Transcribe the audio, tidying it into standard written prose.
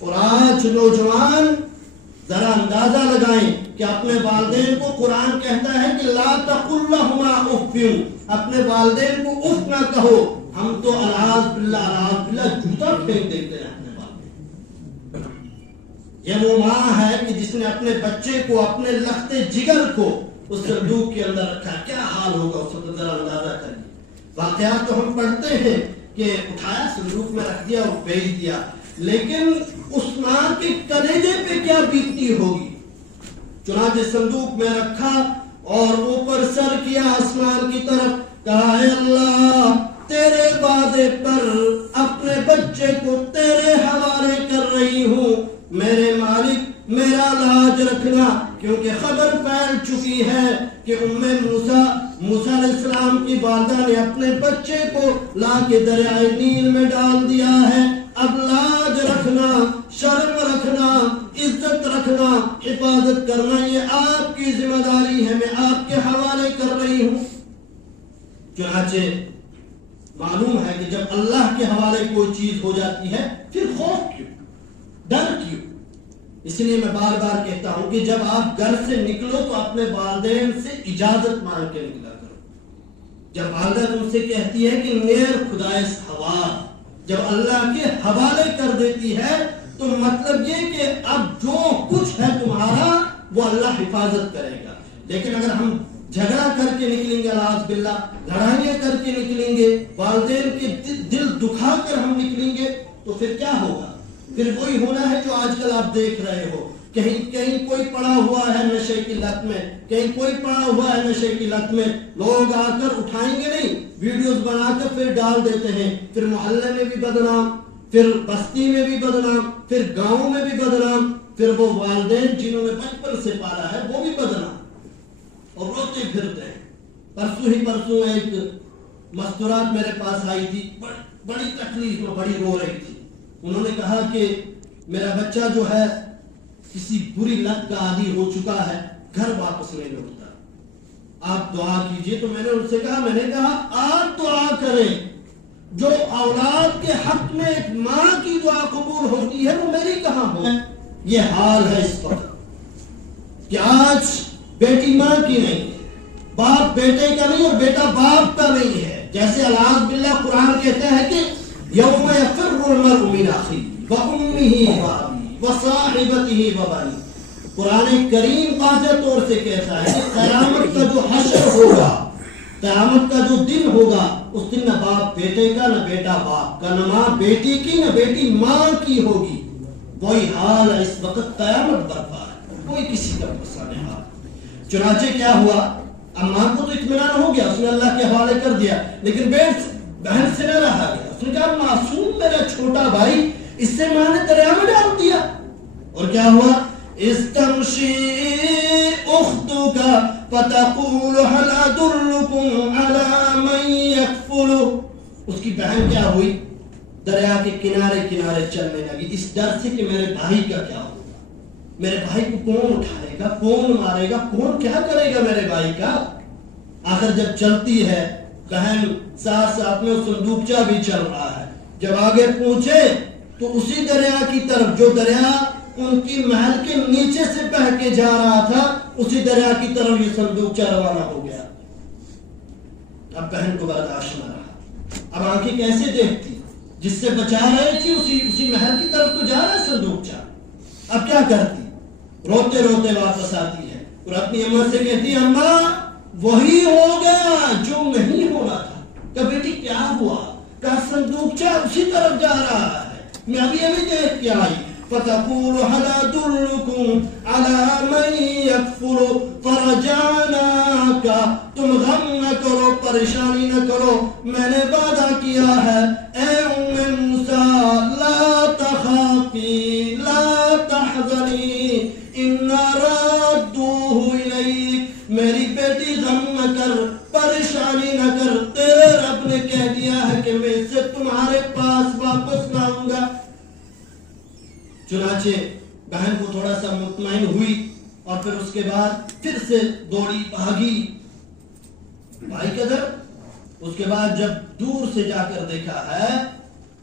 اور آج نوجوان ذرا اندازہ لگائیں کہ اپنے والدین کو قرآن کہتا ہے کہ لا تقل لهما اف، اپنے والدین کو اف نہ کہو. ہم تو العاذ باللہ جوتا پھینک دیتے ہیں اپنے والدین. یہ وہ ماں ہے کہ جس نے اپنے بچے کو، اپنے لخت جگر کو اس صندوق کے اندر رکھا. کیا حال ہوگا اس وقت، ذرا اندازہ کریے. واقعات تو ہم پڑھتے ہیں کہ اٹھایا صندوق میں رکھ دیا اور بھیج دیا، لیکن اس ماں کے کلیجے پہ کیا بیتتی ہوگی. چنانچہ صندوق میں رکھا اور اوپر سر کیا آسمان کی طرف، کہا اے اللہ تیرے وعدے پر اپنے بچے کو تیرے حوالے کر رہی ہوں، میرے مالک میرا لاج رکھنا. کیونکہ خبر پھیل چکی ہے کہ موسیٰ علیہ السلام کی والدہ نے اپنے بچے کو لا کے دریائے نیل میں ڈال دیا ہے. اب لاج رکھنا، شرم رکھنا، عزت رکھنا، حفاظت کرنا یہ آپ کی ذمہ داری ہے، میں آپ کے حوالے کر رہی ہوں. چنانچہ معلوم ہے کہ جب اللہ کے حوالے کوئی چیز ہو جاتی ہے پھر خوف کیوں، ڈر کیوں. اس لیے میں بار بار کہتا ہوں کہ جب آپ گھر سے نکلو تو اپنے والدین سے اجازت مانگ کے نکلا کرو. جب والدہ تم سے کہتی ہے کہ نیر خدائس حوال، جب اللہ کے حوالے کر دیتی ہے تو مطلب یہ کہ اب جو کچھ ہے تمہارا وہ اللہ حفاظت کرے گا. لیکن اگر ہم جھگڑا کر کے نکلیں گے، اعوذ باللہ لڑائیاں کر کے نکلیں گے، والدین کے دل دکھا کر ہم نکلیں گے تو پھر کیا ہوگا؟ پھر وہی ہونا ہے جو آج کل آپ دیکھ رہے ہو. کہیں کوئی پڑا ہوا ہے نشے کی لت میں، کہیں کوئی پڑا ہوا ہے نشے کی لت میں، لوگ آ کر اٹھائیں گے نہیں، ویڈیوز بنا کر پھر ڈال دیتے ہیں. پھر محلے میں بھی بدنام، پھر بستی میں بھی بدنام، پھر گاؤں میں بھی بدنام، پھر وہ والدین جنہوں نے بچپن سے پالا ہے وہ بھی بدنام اور روتے پھرتے ہیں. پرسوں ایک مستورات میرے پاس آئی تھی، بڑی تکلیف میں، بڑی رو رہی تھی. انہوں نے کہا کہ میرا بچہ جو ہے کسی بری لت کا عادی ہو چکا ہے، گھر واپس نہیں لوٹتا، آپ دعا کیجئے. تو میں نے ان سے کہا آپ دعا کریں. جو اولاد کے حق میں ایک ماں کی دعا قبول ہوتی ہے وہ میری کہاں ہو. یہ حال ہے اس وقت کہ آج بیٹی ماں کی نہیں ہے، باپ بیٹے کا نہیں اور بیٹا باپ کا نہیں ہے. جیسے اعوذ باللہ قرآن کہتا ہے کہ یوم یفر المرء من اخیہ وامہ وابیہ وصاحبتہ وبنیہ. قرآن کریم واضح طور سے کہتا ہے کہ قیامت کا جو حشر ہوگا، قیامت کا جو دن ہوگا، اس دن نہ باپ بیٹے کا، نہ بیٹا باپ کا، نہ ماں بیٹی کی، نہ بیٹی ماں کی ہوگی. وہی حال ہے اس وقت، قیامت برپا ہے، کوئی کسی کا پسا نہیں حال. چنانچہ کیا ہوا، اب ماں کو تو اطمینان ہو گیا، اس نے اللہ کے حوالے کر دیا، لیکن بہن سے نہ رہا گیا. اس نے کہا معصوم میرا چھوٹا بھائی، اس سے ماں نے دریا میں ڈال دیا. اور کیا ہوا، استمشی اختک فتقول هل ادلکم علی من یکفل. اس کی بہن کیا ہوئی، دریا کے کنارے چلنے لگی، اس ڈر سے کہ میرے بھائی کا کیا ہوگا، میرے بھائی کو کون اٹھائے گا، کون مارے گا، کون کیا کرے گا میرے بھائی کا. آخر جب چلتی ہے بہن، ساتھ ساتھ میں صندوقچہ بھی چل رہا ہے. جب آگے پہنچے تو اسی دریا کی طرف، جو دریا ان کی محل کے نیچے سے بہہ کے جا رہا تھا، اسی دریا کی طرف یہ صندوقچہ روانہ ہو گیا. اب بہن کو برداشت نہ رہا. اب آنکھیں کیسے دیکھتی، جس سے بچا رہی تھی اسی محل کی طرف تو جا رہا ہے صندوقچہ. اب کیا کرتی، روتے روتے واپس آتی ہے اور اپنی اماں سے کہتی ہے اماں وہی ہو گیا جو نہیں ہونا تھا. کہ بیٹی کیا ہوا، کہ صندوقچہ اسی طرف جا رہا ہے، میں ابھی دیکھ کے آئی. فتقول هل ادلکم علی من یکفل فرجعناک. تم غم نہ کرو، پریشانی نہ کرو، میں نے وعدہ کیا ہے اے ام موسیٰ، لا تخافی لا تحزنی انا رادوہ الیک. میری بیٹی غم نہ کر، پریشانی نہ کر، تیرے رب نے کہہ دیا ہے کہ میں اسے تمہارے پاس واپس لاؤں گا. چنانچہ بہن کو تھوڑا سا مطمئن ہوئی اور پھر اس کے بعد پھر سے دوڑی بھاگی بھائی کدھر. اس کے بعد جب دور سے جا کر دیکھا ہے